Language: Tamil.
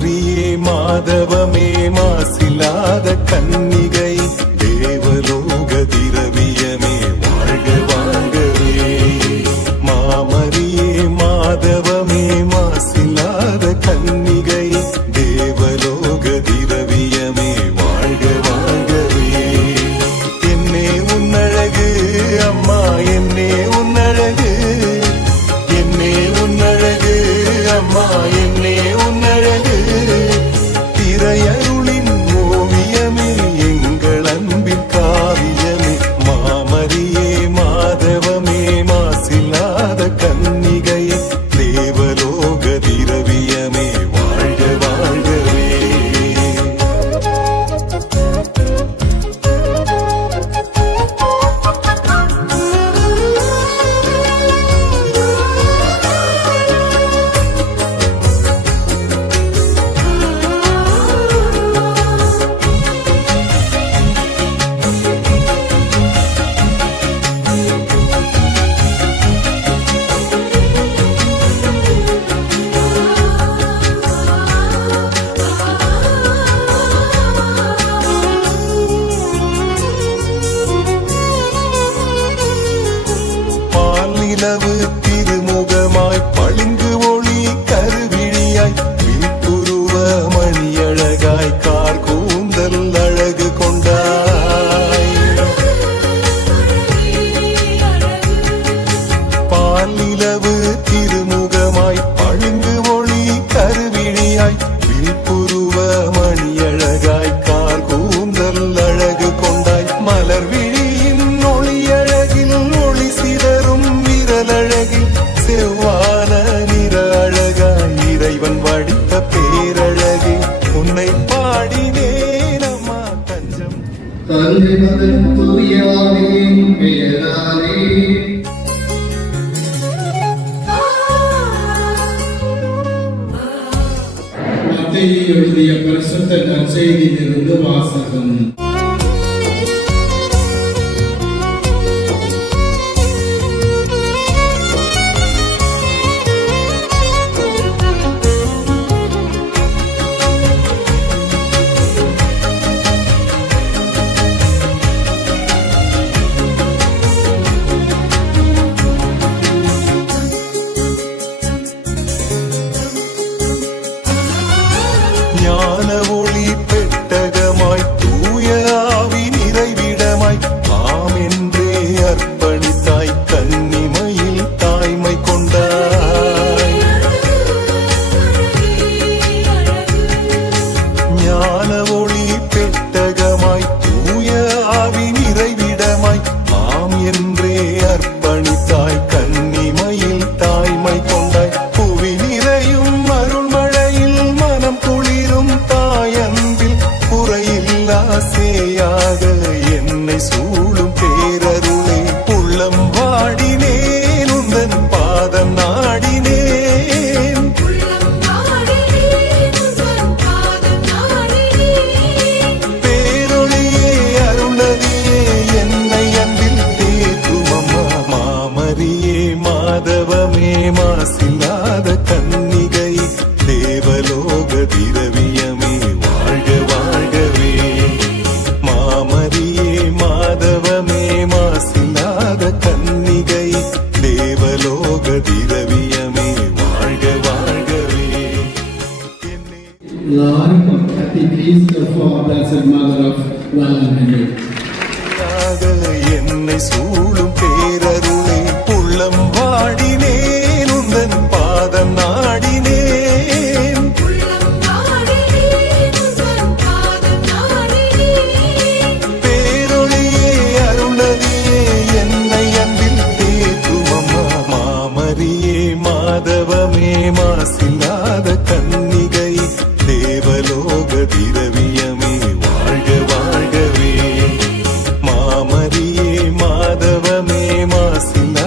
மாமரியே மாதவமே மாசில்லாத கன்னிகை தேவலோக திரவியமே வாழ்க வாழ்கவே. மாமரியே மாதவமே மாசில்லாத கன்னிகை தேவலோக திரவியமே வாழ்க வாழ்கவே. என்னே உன்னழகு அம்மா என்னே உன்னழகு, என்னே உன்னழகு அம்மா என்னே உன்னழகு. திரையருளின் ஓவியமே எங்கள் அன்பின் காவியமே. மாமரியே மாதவமே மாசில்லாத கன்னிகை தேவலோக திரவியமே வாழ்க வாழ்கவே. நிலவு திருமுகமாய் பளிங்கு ஒளி கருவிழியாய் விழிப்புருவ மணியழகாய் கார் கூந்தல் அழகு கொண்டாய். பால் நிலவு திருமுகமாய் பளிங்கு ஒளி கருவிழியாய் விழிப்புருவ மணியழகாய் கார் கூந்தல் அழகு கொண்டாய். மலர் விழியின் ஒளியழகில் ஒளி சிதறும் அழகில் செவ்வான நிற அழகாய் இறைவன் வடித்த பேரழகி உன்னை பாடினேன் அம்மா தஞ்சம். தந்தை மகன் தூய ஆவியின் பெயராலே மத்தேயு எழுதிய பரிசுத்த நற்செய்தியிலிருந்து வாசகம். ஞான ஒளி பெட்டகமாய் தூய ஆவி நிறைவிடமாய் ஆம் என்றே அர்ப்பணித்தாய் கன்னிமையில் தாய்மை கொண்டாய். ஞான ஒளி பெட்டகமாய் தூய ஆவி நிறைவிடமாய் ஆம் என்றே அர்ப்பணித்தாய் கன்னிமையில் தாய்மை கொண்டாய். புவி நிறையும் அருள்மழையில் மனம் குளிரும் தாயன்பில் குறையில்லா சேயாக என்னை சூழும் பேரருளே. உள்ளம் வாடினேன் உந்தன் பாதம் நாடினேன். பேரொளியே அருளறியே என்னை அன்பில் தேற்றும் அம்மா. மாமரியே மாதவமே மாசில்லாத கன்னிகை தேவலோக திரவியமே வாழ்க வாழ்கவே. மாமரியே மாதவமே மாசில்லாத கன்னிகை தேவலோக திரவியமே வாழ்க வாழ்கவே. Lord, happy feast of our Blessed Mother of Valentine. என்னை சூழும் பேரருளே. உள்ளம் வாடினேன் உந்தன் பாதம் நாடினேன். பேரொளியே அருளறியே என்னை அன்பில் தேற்றும் அம்மா. மாமரியே மாதவமே மாசில்லாத கன்னிகை தேவலோக திரவியமே வாழ்க வாழ்கவே. மாமரியே மாதவமே மாசில்லாத